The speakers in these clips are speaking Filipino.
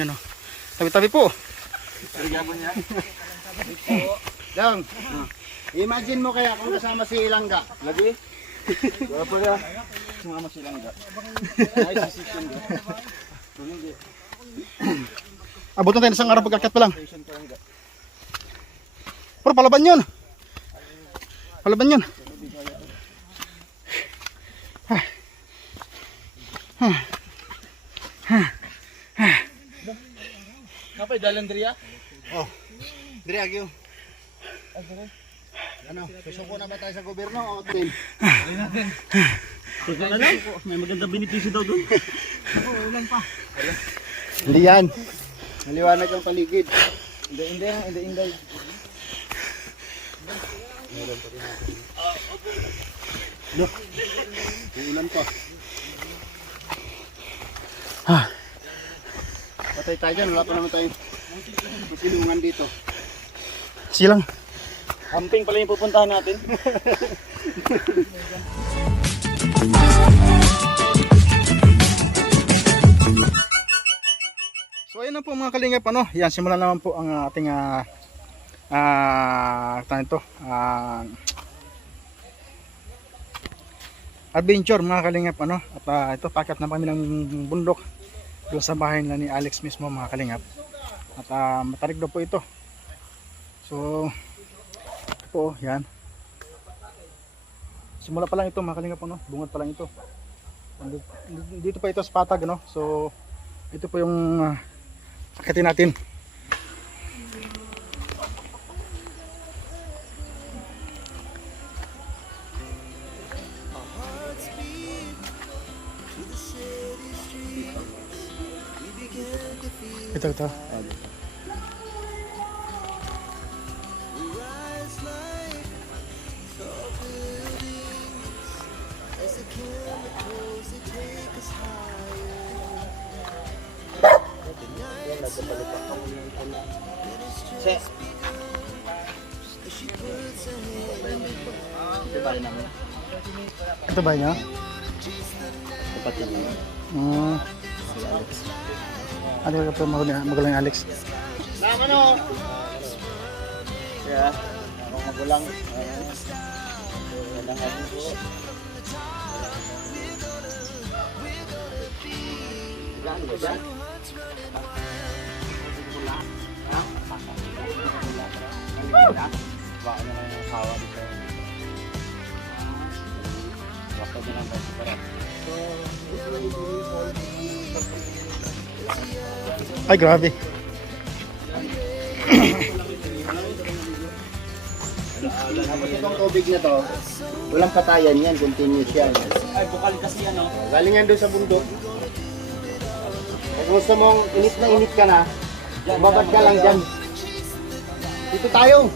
Yan o. Tabi-tabi po. Dong, imagine mo kaya kung kasama si Ilangga. Lagi? Wala pa yan. Sumama silang ga. Ay, sisipin ga. Abot na tayo isang araw pagkakat pa lang. Pero palaban yun. Palaban yun. Kapay, dalang diriya? Oh, dire agyo. Ano, susuko na ba tayo sa gobyerno o din? Suko na lang. May magandang benepisyo daw doon. Hindi yan. Maliwanag ang paligid. Hindi. Look, uulan pa. Patay tayo dyan, wala pa naman tayong masilungan dito. Silang. Camping pala yung pupuntahan natin. So ayun na po mga kalingap, ano, yan simulan naman po ang ating adventure mga kalingap, ano. At ito pakat na kami ng bundok doon sa bahay nila ni Alex mismo mga kalingap. At matarik daw po ito. So ito po, yan. Simula pa lang ito mga kalingap, ano, bungad pa lang ito. Dito pa ito sa patag, no. So ito po yung akitin natin. Ito. Ito ba niya? Kapatid niya. Ano ka po magaling Alex? Lang ano? Kaya, ako magulang. Walang hapon po. Ilan ba dyan? Baka na lang yung asawa dito. Baka na lang tayo separate. Ay grabe. Tapos itong tubig na to, walang patayan yan, continuous yan. Ay, bukal kasi ano. Galing yan doon sa bundok. Kung gusto mong init na init ka na, babad ka lang dyan. Dito tayo.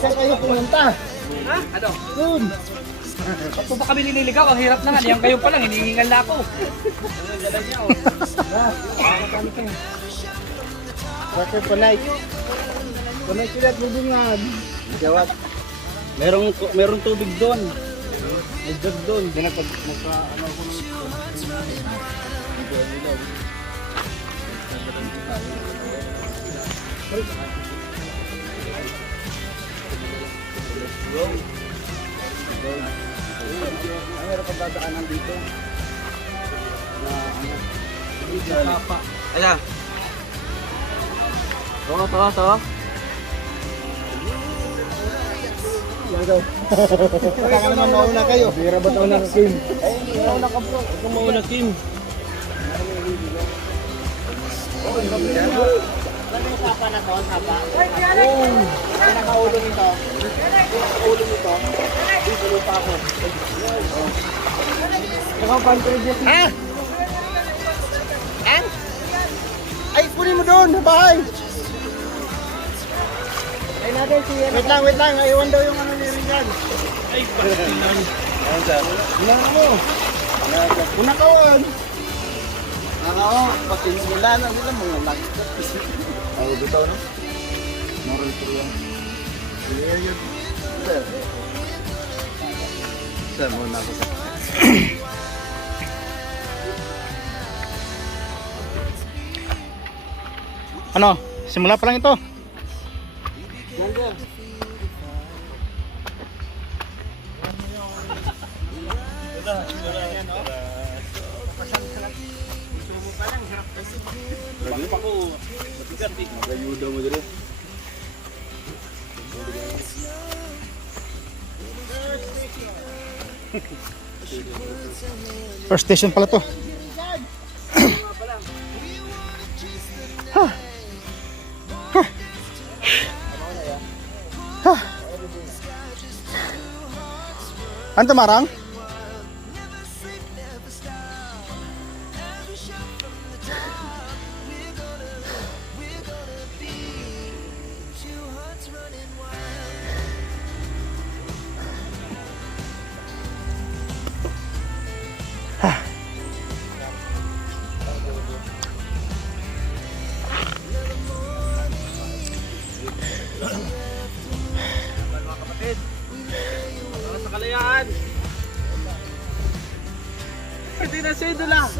Saan kayo pumunta? Ha? Ano? Doon. Ba't po ba kami nililigaw? Ang hirap naman. Yan kayo pa lang, hinihingal na ako. Water panay. Panay sila at bubungan. Jawat. Merong tubig doon. May jug doon. Ano ko ng Ang meron pang dadaanan dito. Na ano? Dito papa. Ayan. To. Baka naman mauna kayo. Bira ba taon na Kim? Ay, hindi mauna ka bro. Huwag kang mauna Kim. Ano yung sapa na to? Sapa? Oo. Ang nakaulo nito. Nakaulo nito. Dito lupa ako. Ah! Ang? Ay, kunin mo doon. Bahay. Wait lang. Iwan daw yung ano ni Ringan. Ay, pastilan. Ano sa? Ilan mo? Unakawan. Oo, pakinila na sila mga lagkat. Ako bitaw no? Moral to yan. Clear yun. Sir. Sir, muna ako sa... Ano? Simula pa lang ito. Lagi pa ko. Magayuda mo dire. First station pala to. Ano to, Marang? Sa kalayaan. Hindi na siya idula.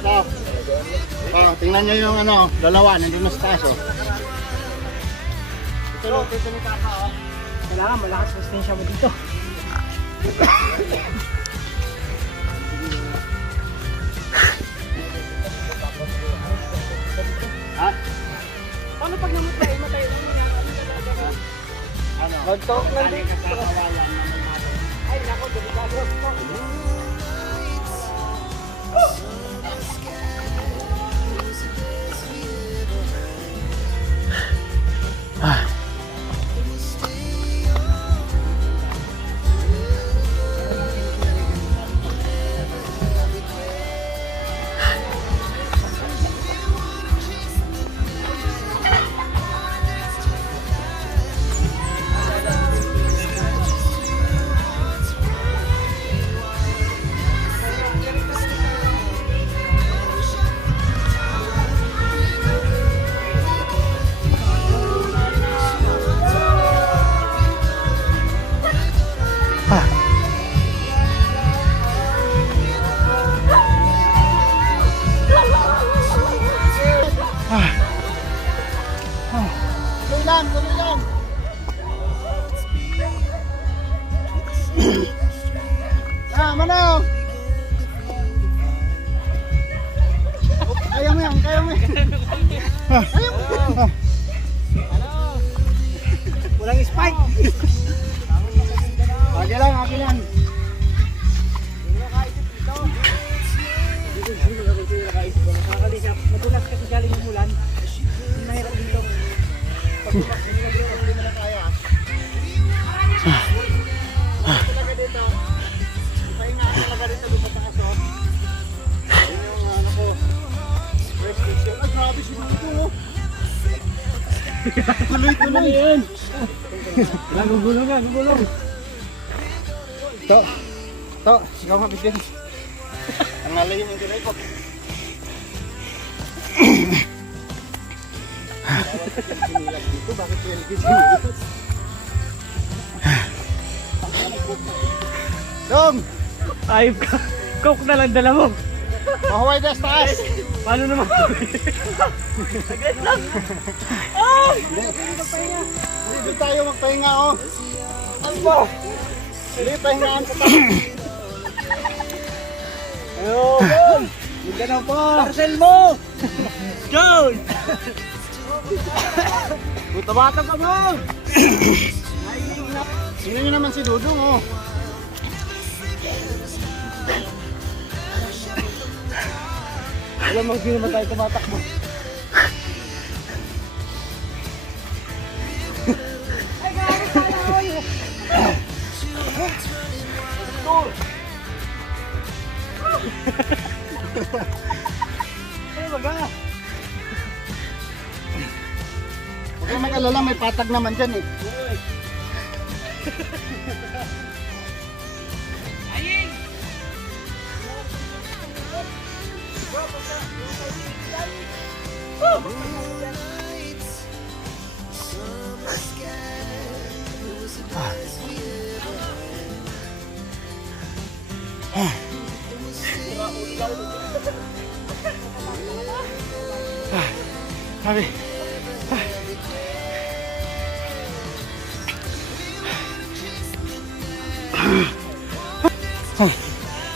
Ito. Oh, tingnan nyo yung ano, dalawa, nandun na sa taas oh. Ito ni Kaka oh. Kailangan malakas resistensya mo dito. Ha? Paano pag namatay? Matay mo yan. Ano? Magtok lang din. Kakawalan na may matay. Ay, nako, delikado po. Tuloy lang, tuloy lang. Manong! Kaya mo yan, kaya mo yan. Kaya mo yan. Walang spike. Agi lang, agi lang. Nakakalisap. Madulas kasi galing yung ulan. Mahirap dito. Talaga dito. Pahinga talaga dito doon sa taas oh. Yun yung ano ko. Restriction. Ay, grabe si Dudo oh. Tuloy-tuloy yan. Nagugulong nga, nagugulong. To, ikaw mabigyan. Ang nalayin yung tinay ko. Dito, bakit yung LG sinilas? Dong! Ayop ka. Coke na lang dala mo. Mahuway na sa taas! Paano naman? Hindi, doon tayo magpahinga oh. Ano ba? Hindi, pahingaan sa taas. Ayun! Hindi na po! Parcel mo! Go! Buta-bata ka mo! Tingnan nyo naman si Dudong oh. Alam mo, hindi naman tayo tumatakbo. Ay, baga! Kaya mag-alala, may patag naman dyan eh. Sabi.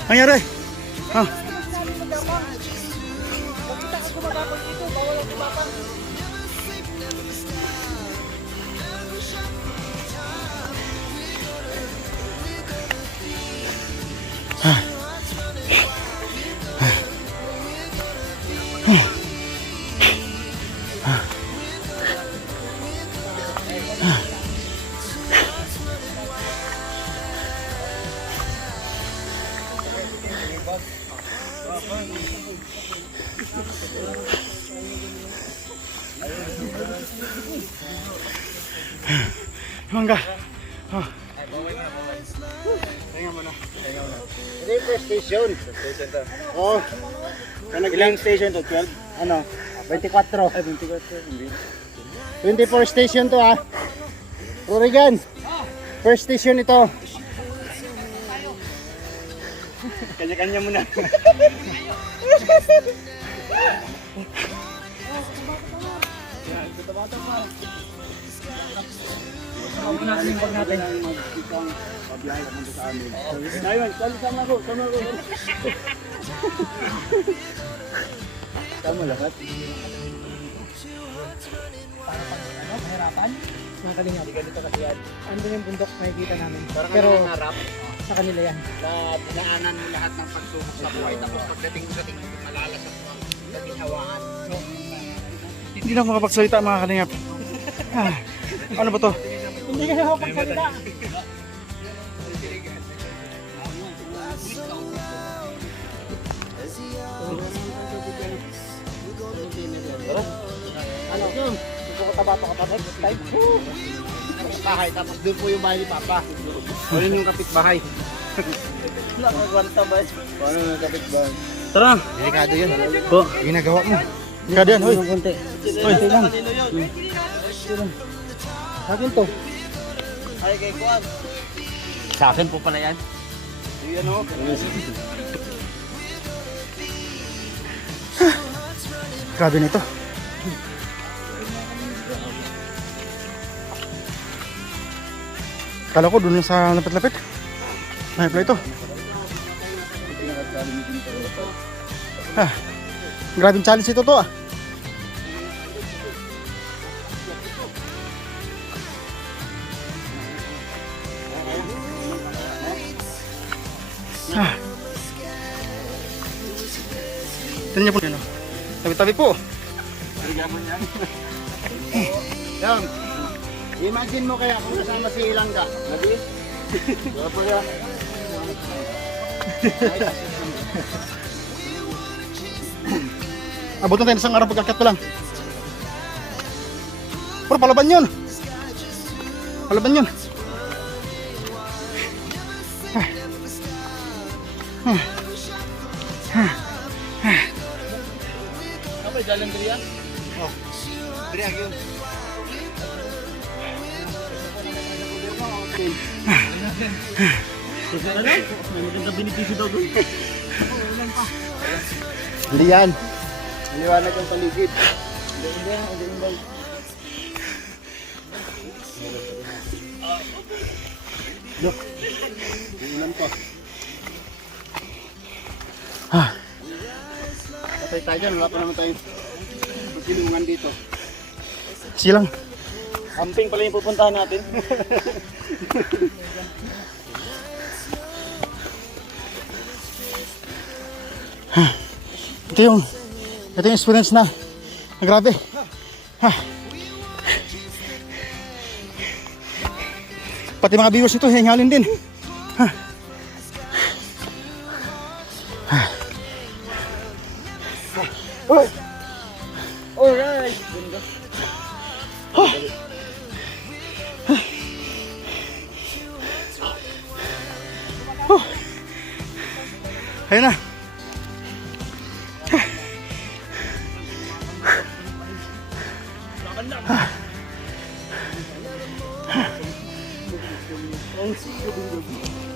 Nangyari? Mangga. Hindi, first station. Station to. Oo. Ilang station to? 12? Ano? 24. Ay, 24. Hindi. 24 station to ah. Rurigan. First station ito. Kanya-kanya muna. Huwag natin yung bag natin. Pabiyahe ka muna sa amin. Ayun, sama ako. Tama lahat. Mahirapan. Mga kalingap. Ganito kasi yan. Andun yung bundok nakikita namin. Parang Pero nangangarap sa kanila yan. na dinaanan mo lahat ng pagsubok sa buhay. Tapos pagdating mo sa tingin mo, malalasap mo ang ginhawaan. Hindi na ako makapagsalita mga kalingap. Ano ba to? Hindi ka na pagsalita. Ano? Gusto ko tabato ka pa next time? Bahay, tapos doon po yung bahay ni Papa. Doon yung kapitbahay. Nakagwanta ba? Paano nakapit ba? Tara. Delikado yun. Po. Ginagawa mo. Ginagawa yan, hoy. Kunti. Hoy. lang. Akin to. Ay, kay Kuan. Sa akin po pala yan. Yan o. Grabe nito. Kala ko dun sa lapit-lapit. May play ito. Grabing challenge ito to ah. Tignan niyo po yun. Tabi-tabi po. Yan. Imagine mo kaya kung kasama si Ilangga. Nabi? Wala pa yan. Abutan tayo isang araw pagkakat ko lang. Pero palaban yun. Palaban yun. Apa jalan Dria? Oh. Dria yun. Hindi yan. Liwanag ang paligid. Look. Ulan pa. Patay tayo dyan. Wala pa naman tayong silungan dito. Silang. Camping pala yung pupuntahan natin. Ito yung experience na grabe. Pati mga viewers ito, hingalin din. Alright! Ayun na.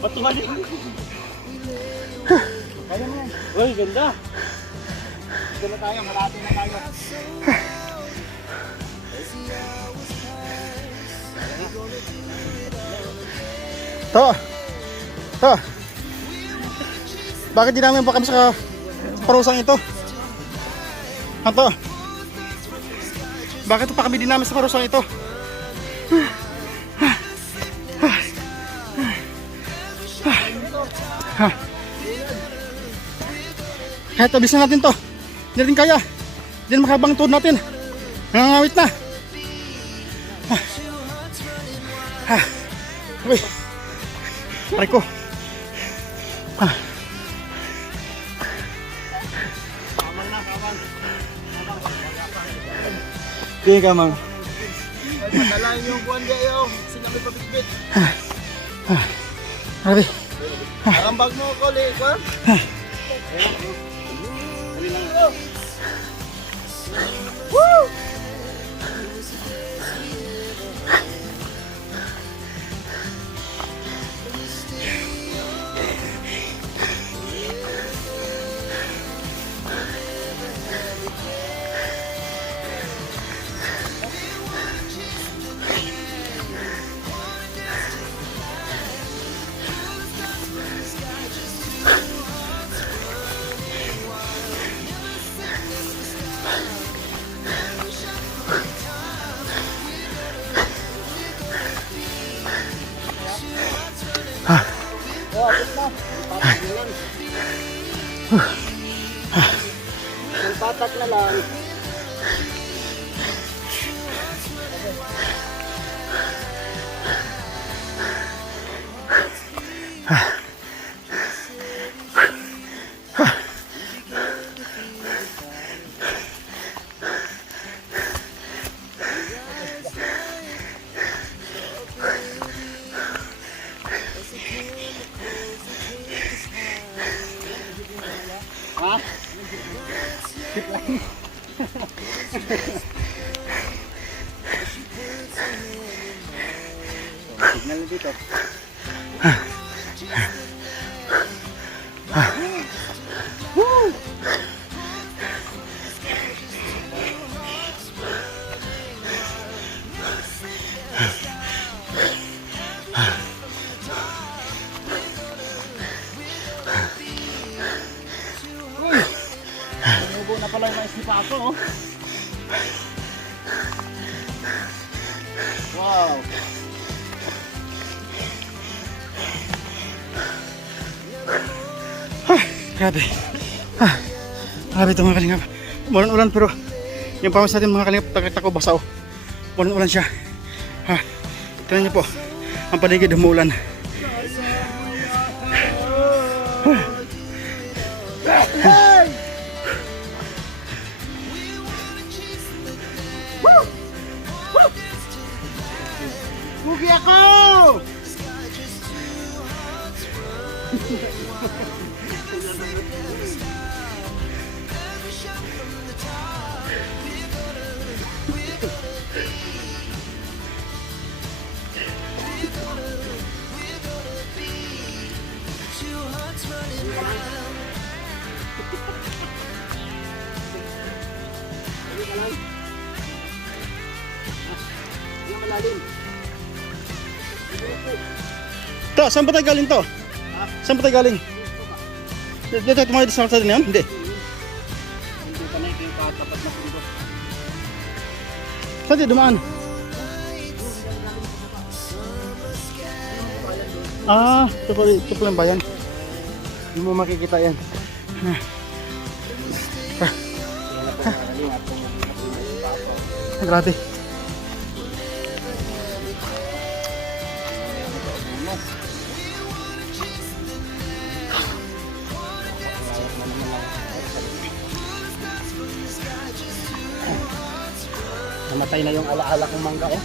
Batuhan yun. Kaya mo yan. Uy, ganda. Dito na tayo, malapit na tayo. To. To. Bakit di namin pa kami sa parusang ito? Hanto. Bakit pa kami di namin sa parusang ito? Kahit abisan natin to. Hindi rin kaya. Hindi rin makabang tuhod natin. Nangangawit na. Uy. Aray ko. Tingin ka, Mang. Madalain yung buwan kayo. Sinabi pabitbit. Grabe. Nakambag mo ko, Kuan. Patak na lang. Signal dito. Uy! Na pala yung mais ni Paco, oh. Wow! Grabe. Grabe ito mga kalingap. Umulan-ulan pero yung pawis natin mga kalingap takot-takot basa oh. Umulan-ulan siya. Tignan niyo po. Ang paligid umuulan. Pugi ako! To, saan ba tayo galing to? Saan ba tayo galing? Dito tumayo sa kalsada na yan? Hindi. Hindi pa na yung katapat na pundo. Saan tayo dumaan? Ito pala yung bayan. Hindi mo makikita yan. Grabe. Namatay na yung alaala kong mangga, oh.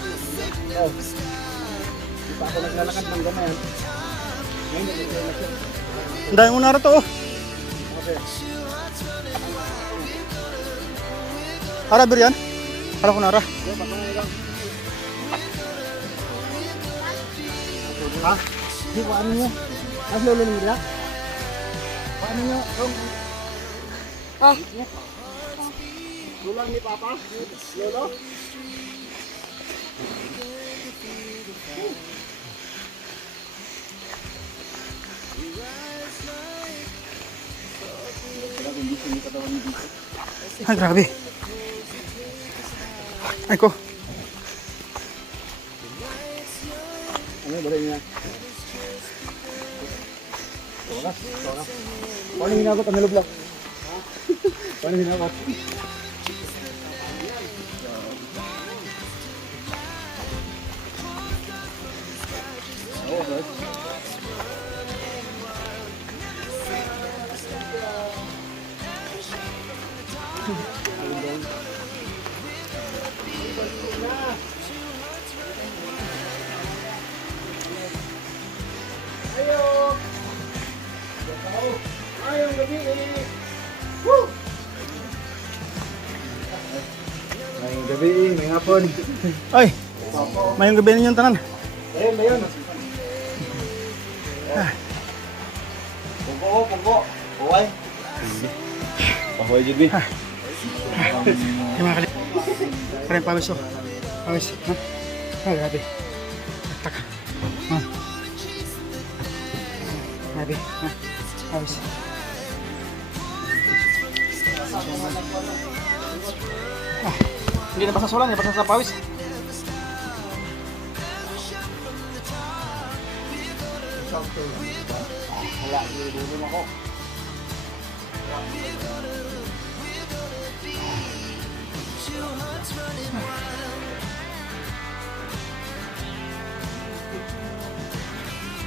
Oh. Di pa ako naglalakad mangga na yan. Ngayon, naglalakad. Ang dahil mo na rin to oh. Ara bir yan? Kala ko na ara. Ha? Di ko ano nyo? Ang lolo nila? Paano nyo? Ah? Lulang ni Papa? Lolo? Ay, grabe. Ay ko. Ano ba rin yan? Paano hinabot ang nalublock? Paano hinabot? Ayong gabi eh! Woo! Ngayong gabi eh, may hapon. Ay. Mayong gabi ninyong tanan. Ayun ba yun? Pungko, pungko. Buhay. Pahoy, Jibi. Ay, mga kalinga. Karen, pawis oh. Pawis. Ha? Ay, grabe. Taka. Ha? Grabe. Ha? Pawis. Ah, hindi na basa sa ulan, hindi basa sa pawis. Wala, nilulunod ako.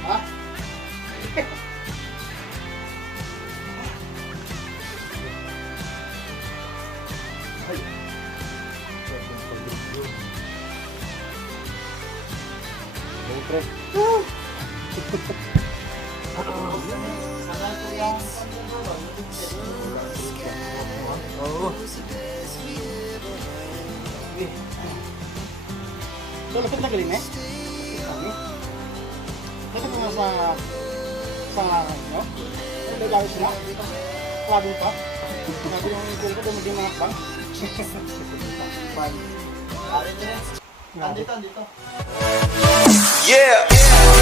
Ha? Oo. So, lapit na galing eh? Kasi kung nasa ano? Ano nagawin sila? Klabi pa? Sabi yung kung ko dumaging manakbang? Fine. Andito. Yeah.